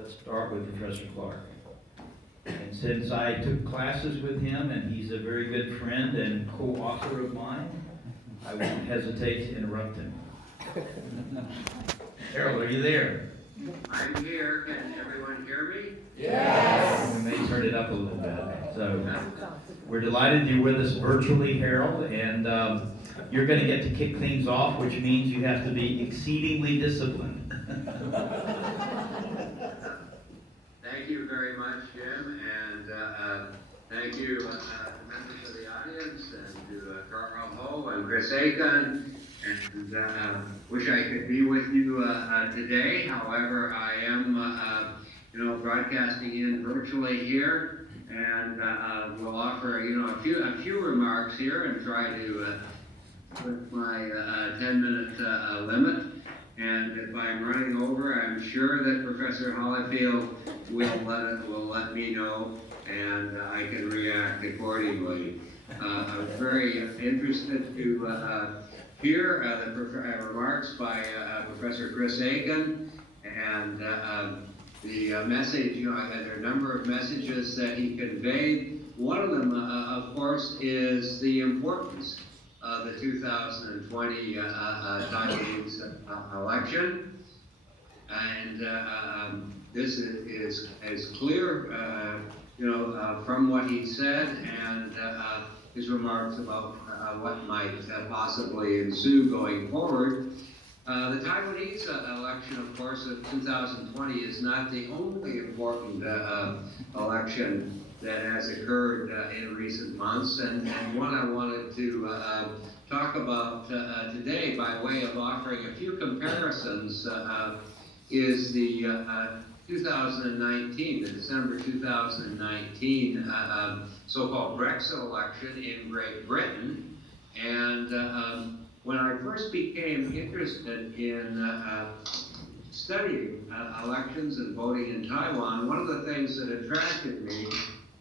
Let's start with Professor Clarke. And since I took classes with him and he's a very good friend and co-author of mine, I won't hesitate to interrupt him. Harold, are you there? I'm here. Can everyone hear me? Yes. We may turn it up a little bit. So we're delighted you're with us virtually, Harold, and you're going to get to kick things off, which means you have to be exceedingly disciplined. Thank you very much, Jim, and thank you, members of the audience, and to Carl Ho and Chris Aiken, and wish I could be with you today. However, I am, broadcasting in virtually here, and we'll offer, a few remarks here and try to with my 10-minute limit. And if I'm running over, I'm sure that Professor Hollifield will let me know, and I can react accordingly. I was very interested to hear the remarks by Professor Chris Aiken, and the message, there are a number of messages that he conveyed. One of them, of course, is the importance of the 2020 Taiwanese election. And this is clear, from what he said and his remarks about what might possibly ensue going forward. The Taiwanese election, of course, of 2020 is not the only important election that has occurred in recent months, and one I wanted to talk about today by way of offering a few comparisons is the 2019, the December 2019 so-called Brexit election in Great Britain. And when I first became interested in studying elections and voting in Taiwan, one of the things that attracted me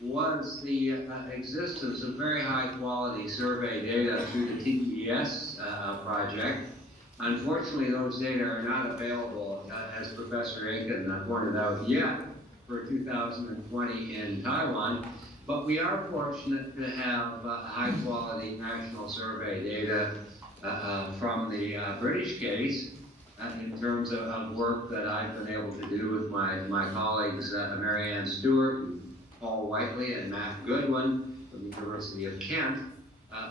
was the existence of very high-quality survey data through the TES project. Unfortunately, those data are not available, as Professor Aiken pointed out, yet for 2020 in Taiwan. But we are fortunate to have high-quality national survey data from the British case in terms of work that I've been able to do with my colleagues Marianne Stewart, Paul Whiteley, and Matt Goodwin from the University of Kent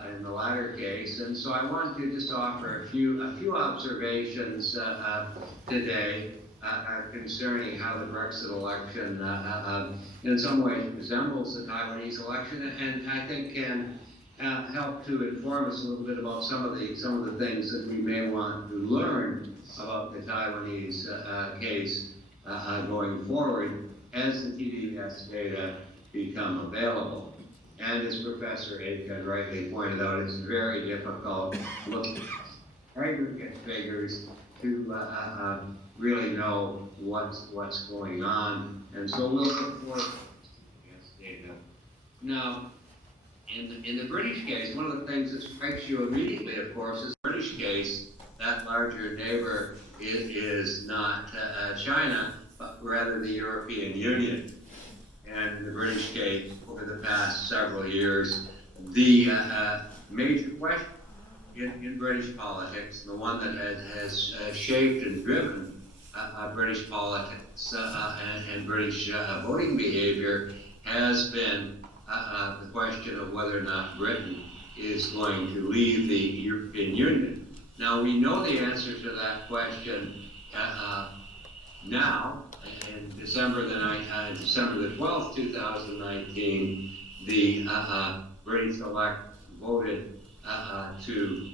in the latter case. And so I want to just offer a few observations today concerning how the Brexit election in some ways resembles the Taiwanese election, and I think can help to inform us a little bit about some of the things that we may want to learn about the Taiwanese case going forward as the TDS data become available. And as Professor Aiken rightly pointed out, it's very difficult to look at aggregate figures to really know what's going on. And so we'll look for data. Now, in the British case, one of the things that strikes you immediately, of course, is the British case. That larger neighbor is not China, but rather the European Union. And in the British case, over the past several years, the major question in British politics, the one that has shaped and driven British politics and British voting behavior has been the question of whether or not Britain is going to leave the European Union. Now, we know the answer to that question now. In December the 12th, 2019, the British elect voted to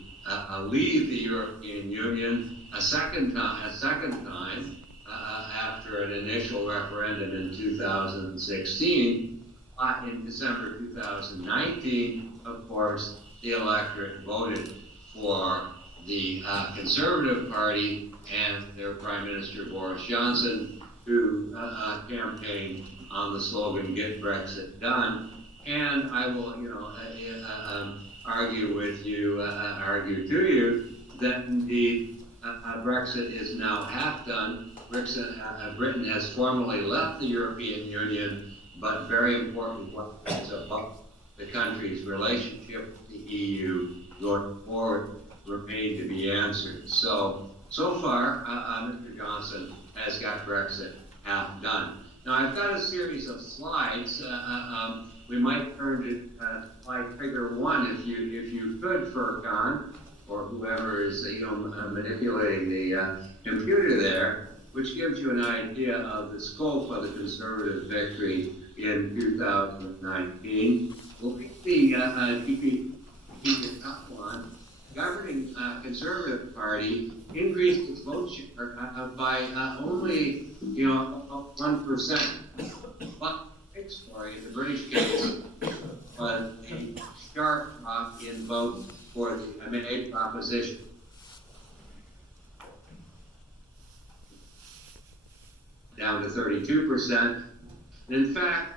leave the European Union a second time after an initial referendum in 2016. In December 2019, of course, the electorate voted for the Conservative Party and their Prime Minister Boris Johnson, who campaigned on the slogan "Get Brexit Done." And I will, argue to you that indeed Brexit is now half done, Britain has formally left the European Union, but very important questions about the country's relationship with the EU going forward remain to be answered. So far, Mr. Johnson has got Brexit half done. Now, I've got a series of slides. We might turn to slide figure 1 if you could, Furkan, or whoever is manipulating the computer there, which gives you an idea of the scope of the Conservative victory in 2019. We'll keep the top one. Governing Conservative Party increased its vote share by only 1%. But the big story in the British case was a sharp drop in vote for the May proposition. Down to 32%. In fact,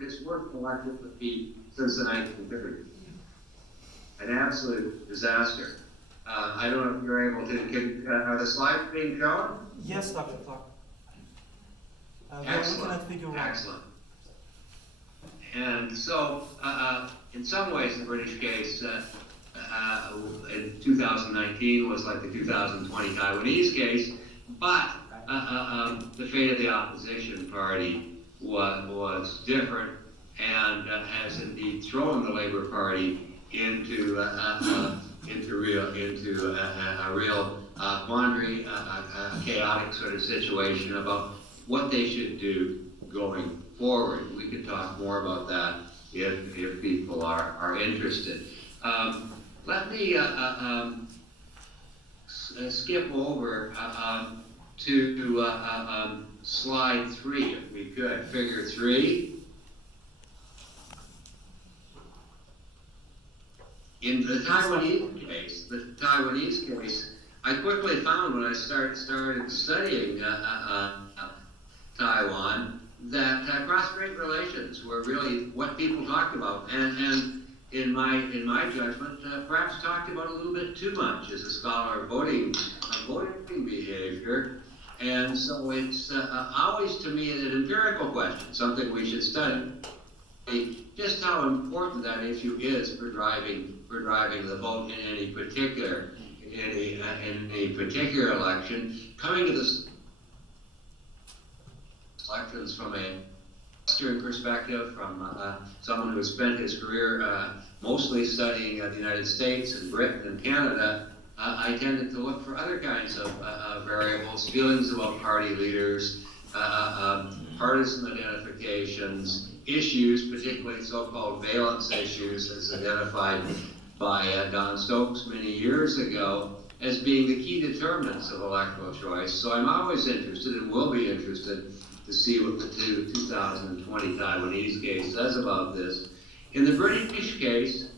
it's worth elected defeat since the 1930s. An absolute disaster. I don't know if you're able to, are the slides being shown? Yes, Dr. Clarke. Excellent, excellent. And so, in some ways, the British case in 2019 was like the 2020 Taiwanese case, but the fate of the opposition party was different and has indeed thrown the Labour Party into a real quandary, a chaotic sort of situation about what they should do going forward. We could talk more about that if people are interested. Let me skip over to slide 3, if we could, figure 3. In the Taiwanese case, I quickly found when I started studying Taiwan that cross-strait relations were really what people talked about, and in my judgment, perhaps talked about a little bit too much as a scholar of voting behavior. And so it's always to me an empirical question, something we should study. Just how important that issue is for driving the vote in any particular election. Coming to the elections from a Western perspective, from someone who has spent his career mostly studying the United States and Britain and Canada, I tended to look for other kinds of variables, feelings about party leaders, partisan identifications, issues, particularly so-called valence issues, as identified by Don Stokes many years ago, as being the key determinants of electoral choice. So I'm always interested and will be interested to see what the 2020 Taiwanese case says about this. In the British case,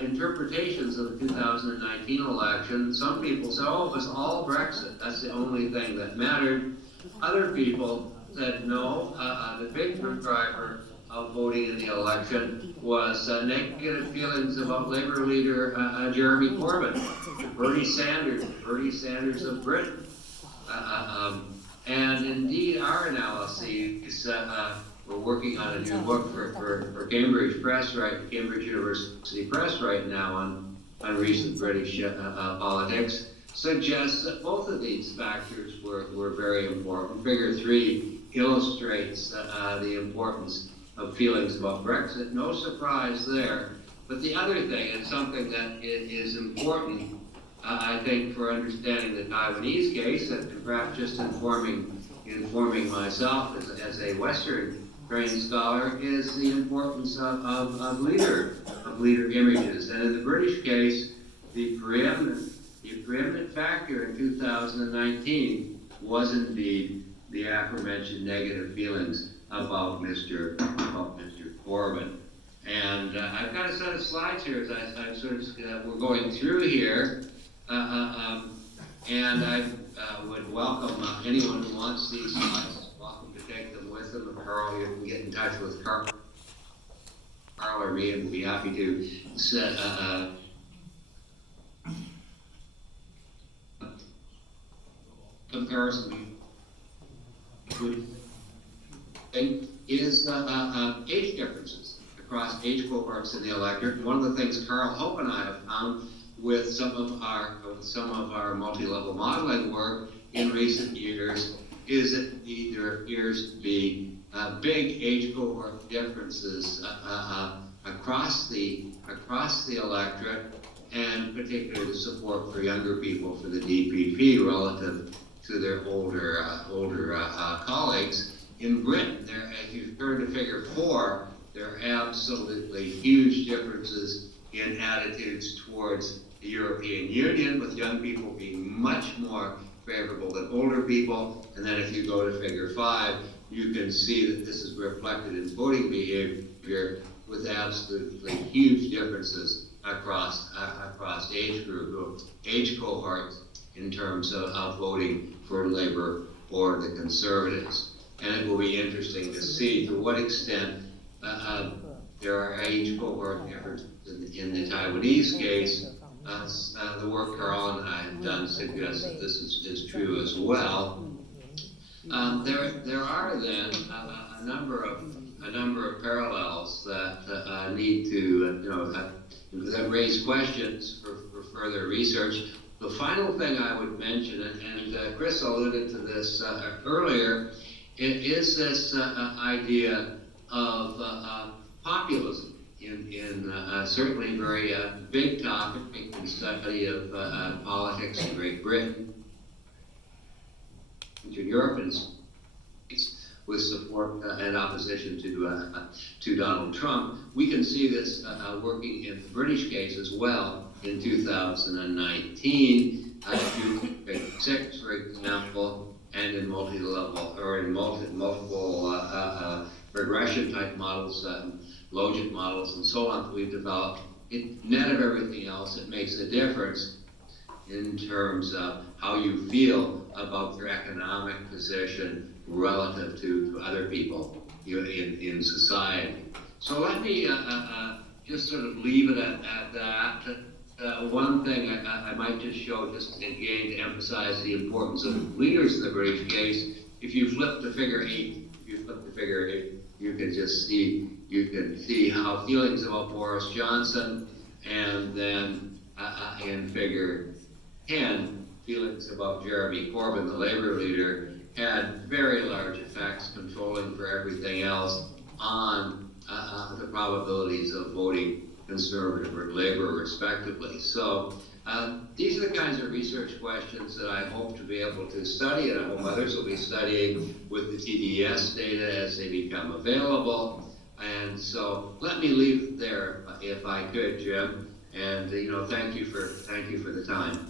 interpretations of the 2019 election, some people say, oh, it was all Brexit. That's the only thing that mattered. Other people said, no, the big driver of voting in the election was negative feelings about Labour leader Jeremy Corbyn, Bernie Sanders of Britain. And indeed, our analyses, we're working on a new book for Cambridge University Press right now on recent British politics, suggests that both of these factors were very important. Figure 3 illustrates the importance of feelings about Brexit. No surprise there. But the other thing, and something that is important, I think, for understanding the Taiwanese case, and perhaps just informing myself as a Western trained scholar, is the importance of leader images. And in the British case, the preeminent factor in 2019 was indeed the aforementioned negative feelings about Mr. Corbyn. And I've got a set of slides here as I sort of we're going through here, and I would welcome anyone who wants these slides, welcome to take them with them. If Carl, you can get in touch with Carl or me, and we'll be happy to set comparison is age differences across age cohorts in the electorate. One of the things Carl Hope and I have found with some of our multi-level modeling work in recent years is that there appears to be big age cohort differences across the electorate, and particularly the support for younger people for the DPP relative to their older colleagues. In Britain, if you turn to figure 4, there are absolutely huge differences in attitudes towards the European Union, with young people being much more favorable than older people. And then if you go to figure 5, you can see that this is reflected in voting behavior with absolutely huge differences across age cohorts in terms of voting for Labour or the Conservatives. And it will be interesting to see to what extent there are age cohort differences in the Taiwanese case. The work Carl and I have done suggests that this is true as well. There are then a number of parallels that need to that raise questions for further research. The final thing I would mention, and Chris alluded to this earlier, is this idea of populism in certainly very big topic in study of politics in Great Britain, to Europe, and with support and opposition to Donald Trump. We can see this working in the British case as well in 2019. If you take 6, for example, and in multi-level or in multiple regression type models, logic models, and so on that we've developed, net of everything else, it makes a difference in terms of how you feel about your economic position relative to other people in society. So let me just sort of leave it at that. One thing I might just show, just again to emphasize the importance of leaders in the British case. If you flip to figure 8, you can see how feelings about Boris Johnson, and then in figure 10, feelings about Jeremy Corbyn, the Labour leader, had very large effects, controlling for everything else, on the probabilities of voting Conservative or Labour, respectively. So these are the kinds of research questions that I hope to be able to study, and I hope others will be studying with the TDS data as they become available. And so let me leave it there, if I could, Jim. And thank you for the time.